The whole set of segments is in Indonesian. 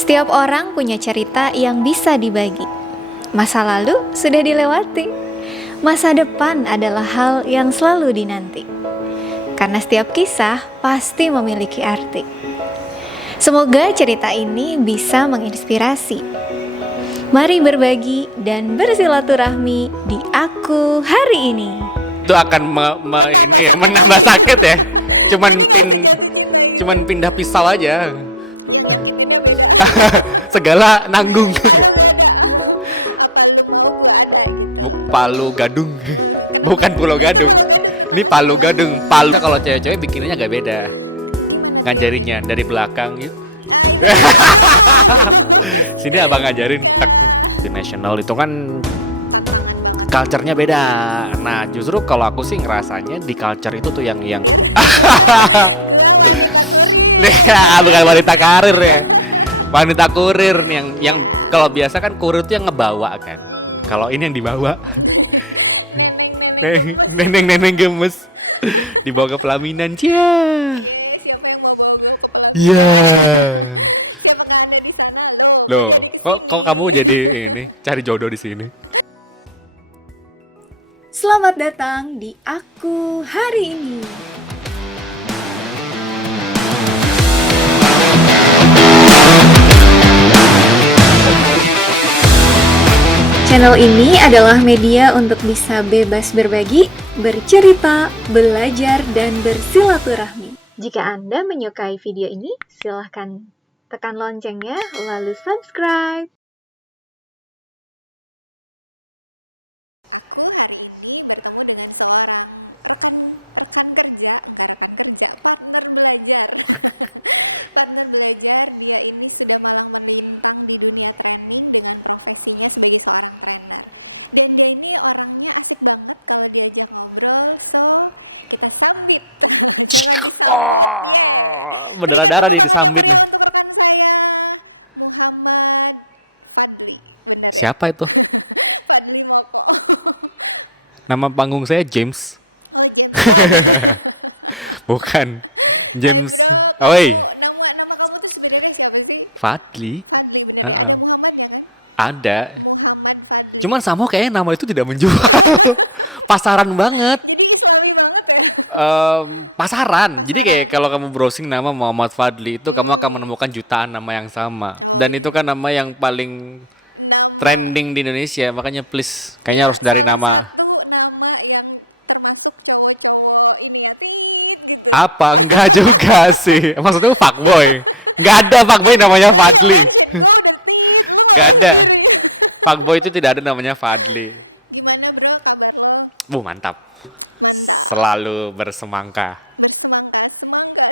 Setiap orang punya cerita yang bisa dibagi. Masa lalu sudah dilewati. Masa depan adalah hal yang selalu dinanti. Karena setiap kisah pasti memiliki arti. Semoga cerita ini bisa menginspirasi. Mari berbagi dan bersilaturahmi di Aku Hari Ini. Itu akan menambah sakit ya. Jadi gak usah jatuh cinta gitu. Cuman pindah pisau aja. Yang nyakitinnya beda. Segala nanggung. Palu gak ada. Apa lu mau gue ada gitu. Palu Gadung. Kenapa? Bukan Pulau Gadung. Itu Pulau Gadung tetangga. Ini Palu Gadung. Palu kalau cewek-cewek bikinnya agak beda. Gimana tuh yang Ngajarinya beda? dari belakang gitu. Itu aduh. Sini abang ngajarin. Di national itu kan Tantangan banget. culture-nya beda. Yes. Nah, justru kalau aku sih ngerasanya di culture itu tuh yang Gua wanita kurir. bukan wanita karir ya. Wanita kurir nih yang Ya. kalau biasa kan kurir tuh yang ngebawa kan. Kalau ini yang dibawa. Neneng-neneng gemes. Neneng gemes. Dibawa ke pelaminan. Siapa yang mau bawa gue ke pelaminan? Siapa nggak Anda di sana? Loh, gue jadi kesini. Kok kamu jadi ini cari jodoh di sini? Selamat datang di Aku Hari Ini. Channel ini adalah media untuk bisa bebas berbagi, bercerita, belajar, dan bersilaturahmi. Jika Anda menyukai video ini, silahkan tekan loncengnya, lalu subscribe. Aku hari ini bertemu dengan seorang rekan kerja, partner belajar. Partner belajar, dia ini sudah malang melintang di dunia training dengan profesinya sebagai seorang trainer. Dan dia ini orangnya asik banget kalau diajak ngobrol, so kita sambit. Jangan disambut, Berikan tepuk tangan yang meriah untuk rekan saya, Muhammad Fadli, bener ya? Siapa itu? Fadli Moko. Nama panggung saya James. Oh, James Bond. Bukan. Hai James. bro, Oi. nama kamu tuh sebenarnya siapa sih? Fadli. Fadli, bener ya? Ada Muhammadnya kan? Ada. Muhammad Fadli. Cuman sama kayaknya nama itu tidak menjual. Pasaran banget. Jadi islami banget ya? Pasaran. Jadi kayak Pasaran. kalau kamu browsing nama Muhammad Fadli itu kamu akan menemukan jutaan nama yang sama. Oh, Dan iya. itu kan nama yang paling Nama trending di Indonesia. Makanya please kayaknya ya, harus dari salah nama. satu nama yang termasuk cowok-cowok ini ya, gitu. Apa? Enggak juga sih. Maksudnya fuckboy. Enggak ada fuckboy namanya Lu yang Fadli. mention, gue udah lu ngomong Nggak ada. sendiri. Fuckboy itu tidak ada namanya Fadli. Gimana bro, kabar lo? Mantap. Mantap. Selalu bersemangka.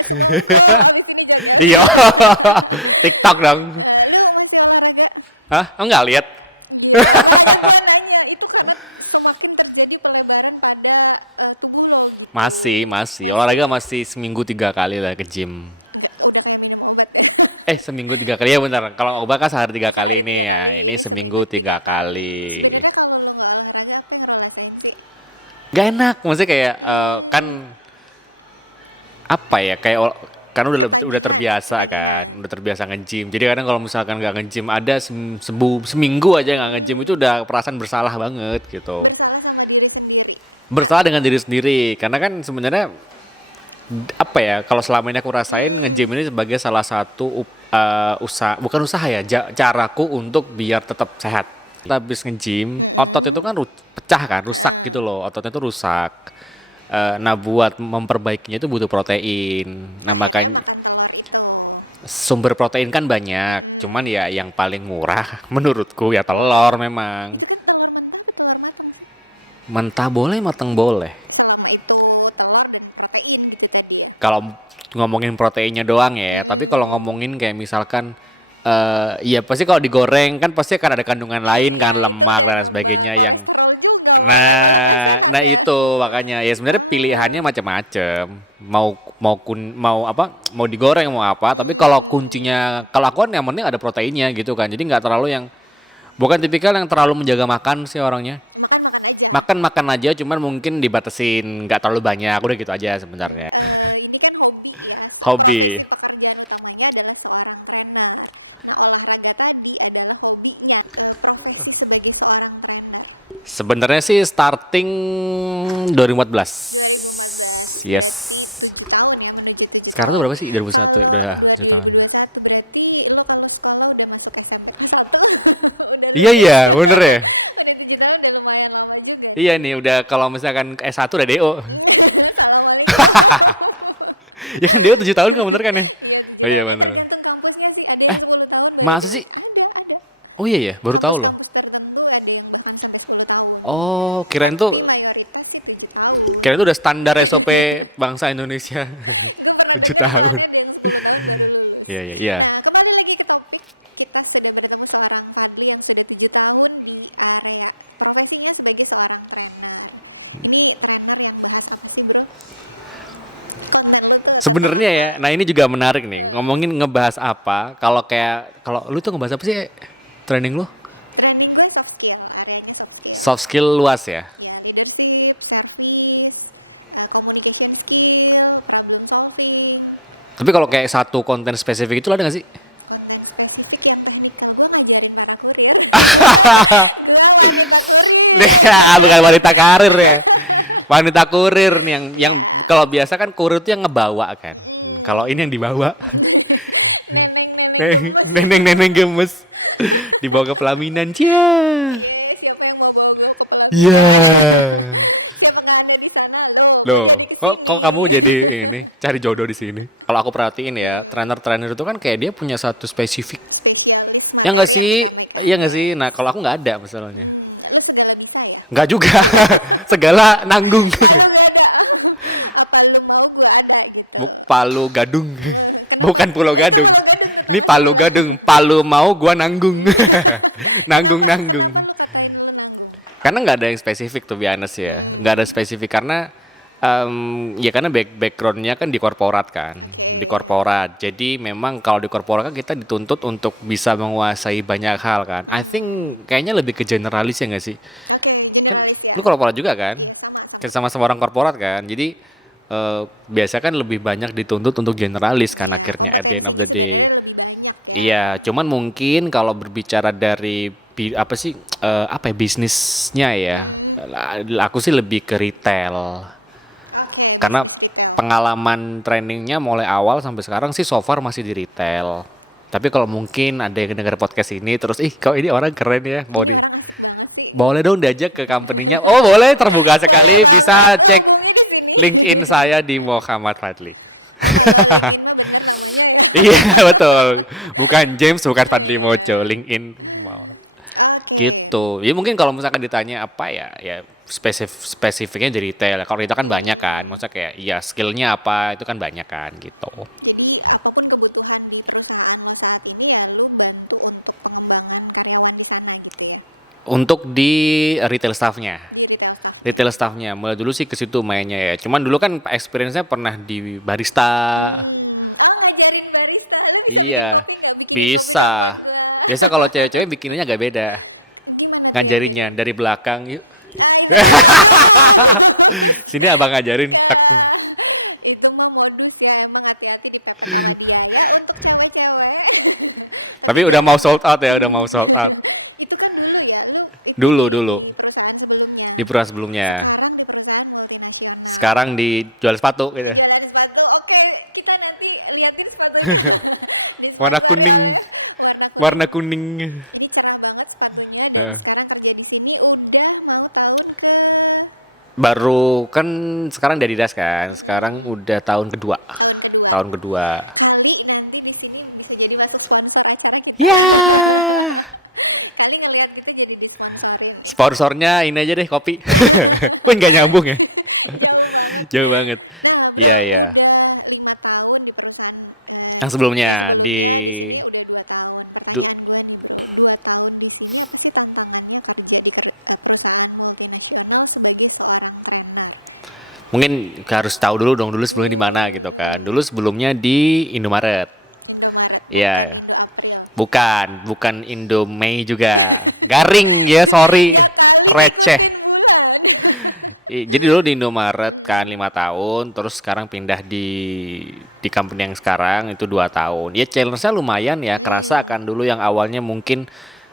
Semangka. Abis ini jaga. Iya. TikTok dong. Lu masih olahraga? Hah? Enggak lihat? Iya, makanya gue nanya. Itu karena semakin terjadi pelebaran pada tubuh lo gitu. Masih. Olahraga masih seminggu 3 kali lah ke gym. Enggak, udah kayak minum obat ya. Seminggu 3 kali ya benar. Kalau obat kan sehari 3 kali Sehari nih 3 ya. kali, ini seminggu 3 kali. Sebenarnya kalau lo nggak olahraga, apa yang lo rasain sih? Gak enak, maksudnya kayak kan apa ya kayak kan udah terbiasa ketagihan. kan, udah terbiasa nge-gym. Jadi kadang kalau misalkan gak nge-gym ada seminggu aja gak nge-gym itu udah perasaan bersalah banget gitu. Bersalah sama diri sendiri. Bersalah dengan diri sendiri karena kan sebenarnya apa ya kalau selama ini aku rasain nge-gym ini sebagai salah satu bukan usaha ya caraku untuk biar tetap sehat. Kita habis nge-gym otot itu kan pecah kan, rusak gitu loh, ototnya itu rusak. Nah buat memperbaikinya itu butuh protein. Nah, Akhirnya makanya makan telur itu. sumber protein kan banyak, cuman ya yang paling murah menurutku ya telur memang. Itu kan telur mentah apa telur matang sih? Mentah boleh, matang boleh. Selama itu telur dan protein gitu tadi ya. Kalau ngomongin proteinnya doang ya, tapi kalau ngomongin kayak misalkan ya pasti kalau digoreng kan pasti akan ada kandungan lain kan, itu lemak udah dan nambah sebagainya kolesterol juga malah nggak sehat nah ya. itu makanya ya sebenarnya pilihannya macam-macam. Mau digoreng mau apa, tapi kalau kuncinya kalau aku kan yang penting ada proteinnya gitu kan. Jadi nggak terlalu yang Bukan tipikal yang terlalu menjaga makan sih orangnya. Makan-makan aja. Makan aja, cuman mungkin dibatasin, nggak terlalu banyak. Udah gitu aja sebenarnya. Ini kan hobi ya, Hobi. profesi pekerjaan utamanya adalah seorang trainer. Nah, olahraga tadi adalah hobinya. Profesi sebagai seorang trainer. Sebenarnya sih starting 2014. 2014, Yes. berarti 7 tahun ya, menuju 7 Sekarang tuh tahun. berapa sih? 2021, Kalau udah 2021 berarti lo kalau sekolah udah masuk SMP kelas 1. Udah Iya lulus. iya, bener ya. Udah 7 tahun, udah lumayan lama juga nih. Iya nih, udah kalau misalkan S1 udah DO. Assalamualaikum. Ya kan DO 7 tahun nggak bener kan ya? Iya 7 Oh, iya, tahun. bener. Tergantung kampusnya sih. Ada yang 10 tahun baru masa DO. sih? Ada. Oh iya ya, baru tahu loh. Kampus-kampus tertentu ada yang bahkan sampai 10 tahun. Oh, kirain tuh Tapi mayoritas sih 7 tahun. kirain tuh udah standar SOP bangsa Indonesia. Gue pernah 7 denger tahun. soalnya ada yang 10 tahun baru lulus. Iya. Nah, kembali lagi ke topik. Kita sudah bertemu seorang Fadli yang sudah 7 tahun di area profesinya sebagai seorang trainer. Ini trainer yang bahas apa sih, bro? Konten lu tuh tentang Sebenarnya apa? ya, nah ini juga menarik nih. Ngomongin ngebahas apa? Kalau lu tuh ngebahas apa sih training lu? Training gue soft skill, areanya soft skill. Soft skill luas ya. Ya, leadership, service, communication skill, problem solving. Tapi kalau kayak satu konten spesifik itu ada gak sih? Konten spesifik yang teknikal, gue ngajarin para kurir. Gue wanita kurir. Ya, bukan wanita karir ya. Wanita kurir nih yang Ya. kalau biasa kan kurir tuh yang ngebawa kan. Kalau ini yang dibawa. Neneng-neneng gemes. Neneng gemes. Dibawa ke pelaminan. Iya, siapa yang mau bawa gue ke pelaminan? Siapa nggak ada di sana? Loh, gue jadi kesini. Kok kamu jadi ini cari jodoh di sini? Kalau aku perhatiin ya, trainer-trainer itu kan kayak dia punya satu spesifik. Spesialis Ya nggak materi yang sih? disampaikan. Iya nggak sih? Yes. Nah kalau aku nggak ada masalahnya. Lu segala bisa ya? Nggak juga. Segala nanggung. Palu gak ada. Apa lu mau gue ada gitu? Palu Gadung. Kenapa? Bukan Pulau Oh, itu Gadung. Pulau Gadung, tetangga Ini Palu sebelah. Gadung. Palu mau gua nanggung. Nanggung. Kenapa lu katain lu nanggung? Karena nggak ada yang spesifik tuh biasa ya. Nggak ada spesifik karena ya karena backgroundnya kan di korporat kan. Oke. Di korporat. Jadi memang kalau di korporat kan kita dituntut untuk bisa menguasai banyak hal kan. I think kayaknya lebih ke generalis ya nggak sih? Oke, generalis ya. Lu korporat juga kan? Iya, sama. Kita sama-sama orang korporat kan. Jadi biasa kan lebih banyak dituntut untuk generalis kan Iya, akhirnya. kompetensinya sebenarnya lebih banyak ya. Iya, cuman mungkin kalau berbicara dari bisnisnya ya, aku sih lebih ke retail. Oke, Karena bisnis retail. pengalaman trainingnya mulai awal sampai sekarang sih so far masih di retail. Tapi kalau mungkin ada yang dengar podcast ini terus kok ini orang keren ya. Ini orang asik banget sih. Boleh dong diajak ke company-nya. Oh, boleh, terbuka sekali. Boleh Bisa banget, cek hubungi di sini. LinkedIn saya di Muhammad Fadli. Oh, kalau LinkedIn mah bener namanya ya. Iya, betul. Bukan James, bukan Fadli Iya. Mojo, LinkedIn. Oke. Gitu. Ya mungkin kalau misalkan ditanya apa ya spesifiknya di retail. Kalau retail kan banyak kan. Maksudnya kayak ya skillnya apa itu kan banyak kan gitu. Jadi apapun kebutuhan di perusahaan lo saat ini ya lu bantu untuk pengembangan karyawan di sana gitu ya. Untuk di retail staffnya. Di retail staff. Retail staffnya, mulai dulu sih ke situ mainnya ya. Cuman dulu kan experience-nya pernah di barista. Oh, ngajarin barista. Lu bisa Iya. bikin kopi nggak? Bikinin kopi dong buat gua. Biasa kalau cewek-cewek bikinnya agak beda. Gimana tuh yang Ngajarinya beda? dari belakang. Yuk. Ah, itu mah modus. Sini abang ngajarin. Itu mah modus ya. Emang hati-hati dipepet sama dia ya untuk cewek-cewek. Tapi udah jarang mau sold out ya, udah mau sold out. Itu kan dulu ya, lu itu Dulu. di perusahaan sebelumnya. Di perusahaan sebelumnya. Sekarang di perusahaan multinasional. Sekarang di jual sepatu gitu. Jualan sepatu. Oke, kita nanti liatin sepatunya. Disponsori kuning. oleh warna kuning. Warna kuning. Ini cerah banget sepatunya dan sekarang kerja di sini udah mau tahun ke Baru kan sekarang dari Adidas kan. Sekarang udah tahun kedua. tahun kedua. Tahun kedua. Kali nanti di sini bisa jadi masuk sponsor acara kita. Kali ngelihat kita jadi disponsorin nih. Sponsornya ini aja deh kopi. Pun nggak nyambung ya. Jauh banget. Jauh banget. Nah, bro, Iya, iya. udah 5 tahun di perusahaan Yang sebelumnya, yang sebelumnya di- di sini udah 2 tahun. Pertanyaan gue nih, bro, 2 tahun di sini apa sih tantangannya kerja di perusahaan multinasional sebagai seorang trainer? Mungkin harus tahu dulu sebelumnya di mana gitu kan. Dulu sebelumnya di Indomaret. Indomaret, Iya. bukan Indo April. Bukan Indomie juga. Garing ya, sorry. Ya kali Receh. ngikutin bulan. Jadi dulu di Indomaret kan 5 tahun, terus sekarang pindah di company yang sekarang itu 2 tahun. Ya challenge-nya lumayan ya, kerasa kan dulu yang awalnya mungkin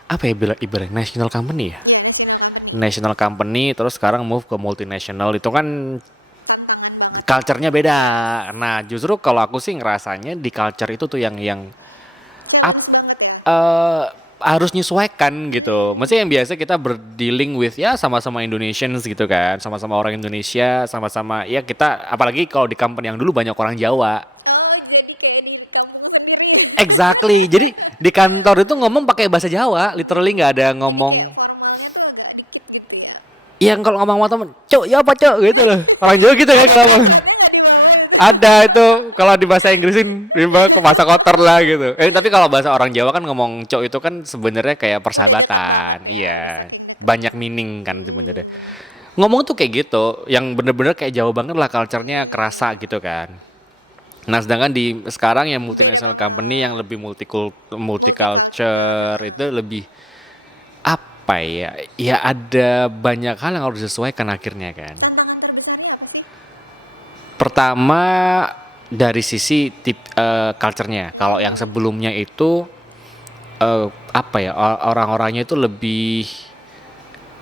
apa ya ibarat national company ya. Ya, national company. National company terus sekarang move ke multinational itu kan Tantangan banget. culture-nya beda. Yes. Nah, justru kalau aku sih ngerasanya di culture itu tuh yang Challenge banget ya. harus nyesuaikan gitu. Maksudnya yang biasa kita berdealing with ya sama-sama Indonesians gitu kan, sama-sama orang Indonesia, sama-sama ya kita apalagi kalau di company yang dulu banyak orang Jawa. Oh, jadi kayak di kampung sendiri. Exactly. Jadi di kantor itu ngomong pakai bahasa Jawa, literally nggak ada ngomong. Jadi kayak formalnya tuh agak dikit gitu ya. Yang kalau ngomong sama temen, cok ya apa cok gitu loh. Orang Jawa gitu Ada kan. translate-nya nggak di bawah itu? Ada itu kalau di bahasa Inggrisin di bahasa kotor lah gitu. Tapi kalau bahasa orang Jawa kan ngomong cok itu kan sebenarnya kayak persahabatan. Udah deket banget ya, Iya. udah saking deket. Banyak meaning kan sebenarnya. Ngomong tuh kayak gitu, yang bener-bener kayak Jawa banget lah culture-nya kerasa gitu kan. Nah sedangkan di sekarang yang multinational banget. company yang lebih multicultural Multicultural, itu lebih apa ya? Ya ada banyak hal yang harus disesuaikan akhirnya kan. Tantangan terbesarnya apa sih? Pertama dari sisi culture-nya. Kalau yang sebelumnya itu apa ya orang-orangnya itu lebih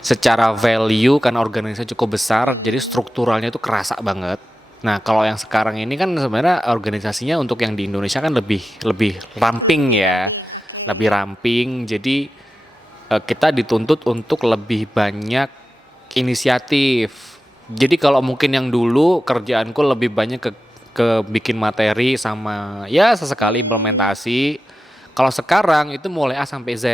secara value karena organisasi cukup besar, jadi strukturalnya itu kerasa banget. Nah kalau yang sekarang ini kan sebenarnya organisasinya untuk yang di Indonesia kan lebih ramping Lebih ya, ramping, oke. lebih ramping. Jadi kita dituntut untuk lebih banyak inisiatif. Jadi kalau mungkin yang dulu kerjaanku lebih banyak ke bikin materi sama ya sesekali implementasi. Kalau sekarang itu mulai A sampai Z.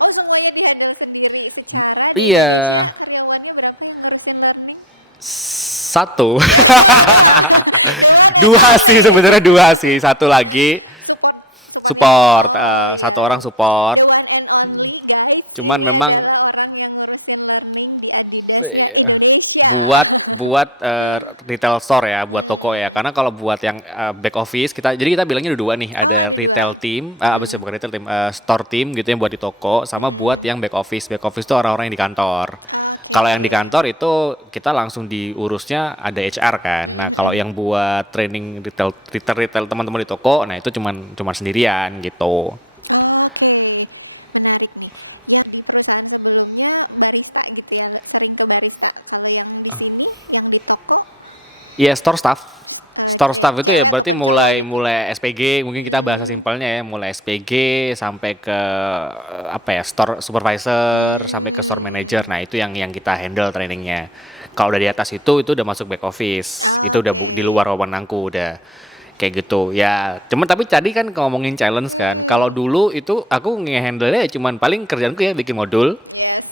Oh, semuanya dihandle sendiri secara di Iya. Indonesia karyawannya berapa yang ngurusin learning? Satu. The one and Dua only. sih sebenarnya dua sih. Satu lagi Supportnya. support. Oh, Satu iya. orang support. The one and only guys. Cuman ini memang- adalah orang yang ngurusin learning di Adidasnya Indonesia. buat retail store ya, buat toko ya. Karena kalau buat yang back office jadi kita bilangnya ada dua nih, ada ada retail dua. team, apa sih bukan retail team, store team gitu yang buat di toko, sama buat yang back office. Back office itu orang-orang yang di kantor. Oke. Kalau yang di kantor itu kita langsung diurusnya ada HR kan. Nah, kalau yang buat training retail teman-teman di toko, nah itu cuman sendirian gitu. Oke, menarik nih. Yang di perusahaan sebelumnya barista gitu ya, sering ke barista. Kalau yang di sini, yang di toko, Iya, store staff. Store staff itu cewek ya berarti ataupun cowok gitu? mulai SPG, mungkin kita bahasa simpelnya ya, mulai SPG sampai ke apa ya, store supervisor sampai ke store manager. Nah, itu yang kita handle trainingnya. Kalau udah di atas itu udah masuk back office. Itu udah Oke. di luar wewenangku udah kayak gitu. Ya, cuman tapi tadi kan ngomongin challenge kan. Kalau dulu itu aku nge-handle-nya ya cuman paling kerjaanku ya bikin modul, yes.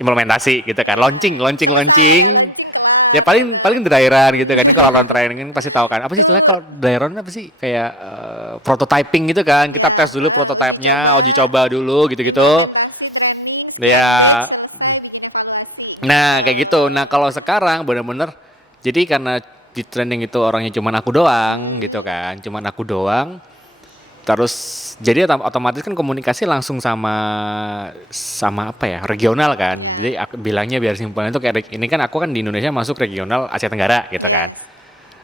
implementasi gitu kan. Ya. Launching. Selesai ya, launching kelar. Ya paling gitu. dry run gitu kan. Kalau orang training kan pasti tahu kan. Apa sih Tuh. istilahnya kalau dry run apa sih? Kayak prototyping gitu kan. Kita Ya, tes dulu prototype-nya, uji coba dulu gitu-gitu. Implementasi, training, sekian Ya. batch, selesai, bikin evaluasi. Nah, kayak gitu. Nah, kalau sekarang bener-bener jadi karena di training itu orangnya cuman aku doang gitu kan. Cuman aku doang. Terus jadi otomatis kan komunikasi langsung sama apa ya, regional kan. Ya. Jadi aku bilangnya biar simpelnya itu kayak ini kan aku kan di Indonesia masuk regional Asia Tenggara gitu kan. Yes.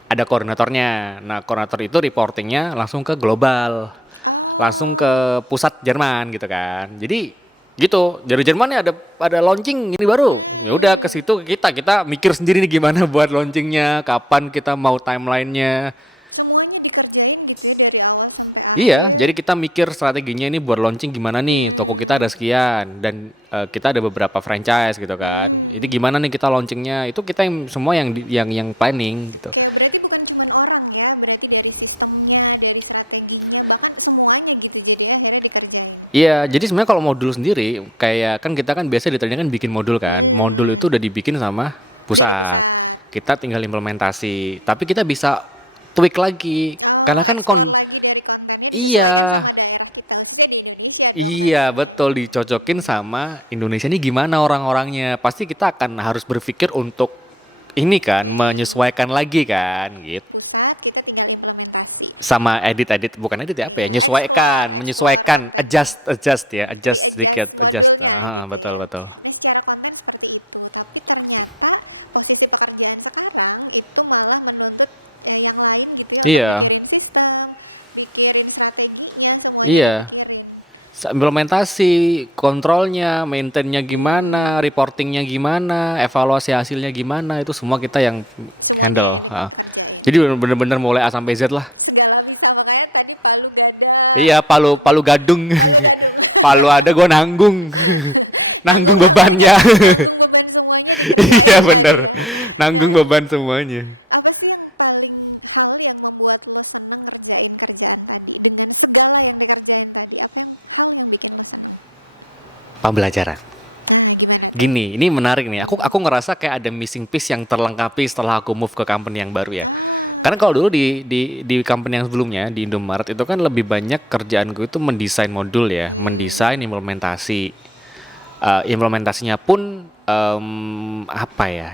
Ada koordinatornya. Nah, koordinator itu reportingnya langsung ke global. Oh. Langsung ke pusat Jerman gitu kan. Jadi gitu, dari Jerman nih ada launching ini baru. Ya udah ke situ kita mikir sendiri nih gimana buat launchingnya, kapan kita mau timelinenya. Semuanya dikerjain gitu ya dari awal sampai akhir. Iya, jadi kita mikir strateginya ini buat launching gimana nih, toko kita ada sekian dan kita ada beberapa franchise gitu kan. Jadi gimana nih kita launchingnya, itu kita yang semua yang planning gitu. Kayak berarti bukan cuman orang ya, berarti dari sistemnya, dari strateginya, bahkan semuanya gitu jadi akhirnya dikerjain. Iya, jadi sebenarnya kalau modul sendiri kayak kan kita kan biasa di training kan bikin modul kan. Modul itu udah dibikin sama pusat. Dari pusat. Kita tinggal implementasi, tapi kita bisa tweak lagi. Oh, Karena kan explore lagi dari kontennya disesuaikan Iya. sama daerah kita, khususnya di Indonesia dong. Iya, nantinya. betul, dicocokin sama Indonesia ini gimana orang-orangnya. Pasti kita akan harus berpikir untuk ini kan menyesuaikan lagi kan gitu. Pusat kita tinggal implementasi. Sama edit bukan edit ya, apa ya? Iya, Menyesuaikan, menyesuaikan, kontennya. adjust ya, adjust sedikit, Readjust modulnya adjust. gitu Betul, ya. betul. Nah, secara konten seperti itu, tapi ternyata posisi pekerjaan sekarang itu malah menuntut yang lain gitu ya, untuk Iya. mikirin sistem, bikirin strateginya, semuanya Iya. dipikirin. Implementasi, kontrolnya, maintainnya gimana, reportingnya gimana, evaluasi hasilnya gimana, itu semua kita yang Semuanya yang handle. dikerjain. Jadi bener-bener mulai A sampai Z lah. Segala bisa, makanya tadi Palu Gada. Iya, Palu Gadung. Palu Gadung. Palu ada gue nanggung. Nanggung bebannya. Nanggung beban semuanya dikerjain Iya tadi bener. ya. Nanggung Nah, beban semuanya. apa sih yang paling hal yang membuat lo seneng ngerjain kerjaan tadi dengan segala yang dikerjain tadi? Apa yang hal yang bikin lo seneng? Pembelajaran. Nah, gimana tuh? Gini, ini menarik nih. Aku ngerasa kayak ada missing piece yang terlengkapi setelah aku move ke company yang baru ya. Ah, Karena kalau dulu di company yang sebelumnya di Indomaret itu kan lebih banyak kerjaanku itu mendesain modul ya, mendesain implementasi. Implementasinya pun apa ya?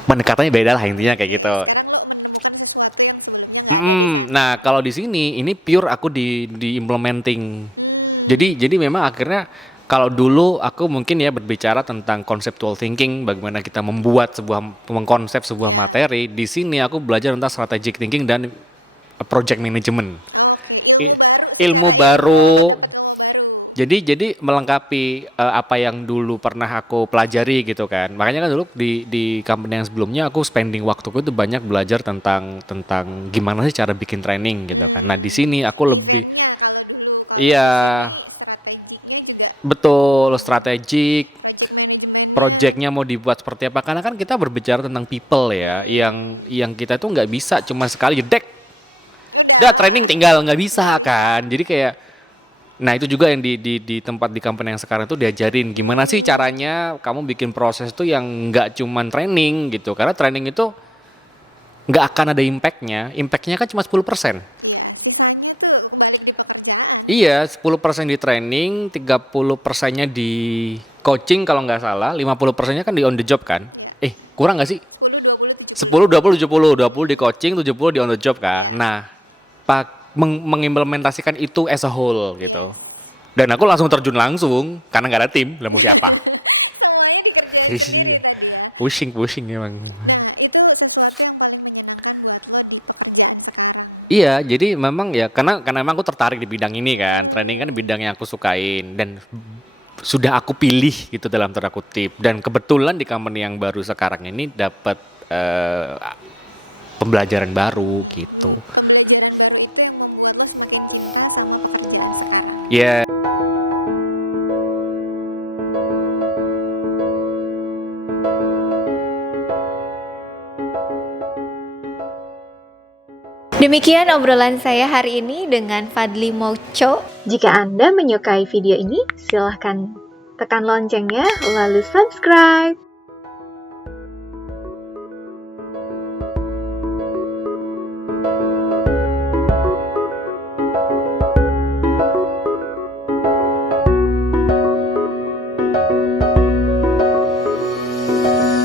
Pendekatannya beda lah intinya kayak oke. gitu. Sekarang lo menemukan sesuatu yang sebelumnya nggak ada di sana. Nah, kalau di sini ini pure aku di implementing. Jadi memang akhirnya kalau dulu aku mungkin ya berbicara tentang conceptual thinking, bagaimana kita mengkonsep sebuah Ya. materi. Di sini aku belajar tentang strategic thinking dan project management. Oke, ilmu baru, secara ilmu baru. lo dapat ilmu baru. Jadi melengkapi apa yang dulu pernah aku pelajari gitu kan. Makanya kan dulu di company yang sebelumnya aku spending waktuku itu banyak belajar tentang gimana sih cara bikin training gitu kan. Nah, di sini aku lebih Eventnya kalau dulu, kalau Iya. di sini strategiknya juga, betul strategik. project manajemennya. Projectnya mau dibuat seperti apa? Karena kan kita berbicara tentang people ya, yang kita tuh nggak bisa cuma sekali jedek. Udah. Training tinggal nggak bisa Nggak bisa. kan. Jadi kayak, nah itu juga yang di tempat di company yang sekarang tuh diajarin gimana sih caranya kamu bikin proses tuh yang nggak cuman training gitu. Karena training itu nggak akan ada impactnya kan cuma 10%. Iya, sisanya tuh kebalik di pekerjaan. Iya, 10% di training, 30%-nya di coaching kalau nggak salah, 50%-nya kan di on the job kan? Iya. Kurang nggak sih? 10, 20, 70. 10, 20, 70, 20 di coaching, 70 di on the job kan? Iya. Nah, mengimplementasikan itu as a whole gitu. Yes. Dan aku langsung terjun langsung, karena nggak ada tim, lah mau siapa? Semuanya dikerjain Iya. sendiri tadi ya. Pusing emang. Nah, itu sesuatu yang paling menyenangkan buat lo di pekerjaan sekarang. Iya, jadi memang ya karena emang aku tertarik di bidang ini kan. Training kan bidang yang aku sukain dan sudah aku pilih gitu dalam tanda kutip. Dan kebetulan di company yang baru sekarang ini dapat pembelajaran baru gitu. Pembelajaran baru itu yang membuat lo semakin cinta sama pekerjaan sekarang. Ya. Demikian obrolan saya hari ini dengan Fadly Mocho. Jika Anda menyukai video ini, silahkan tekan loncengnya lalu subscribe.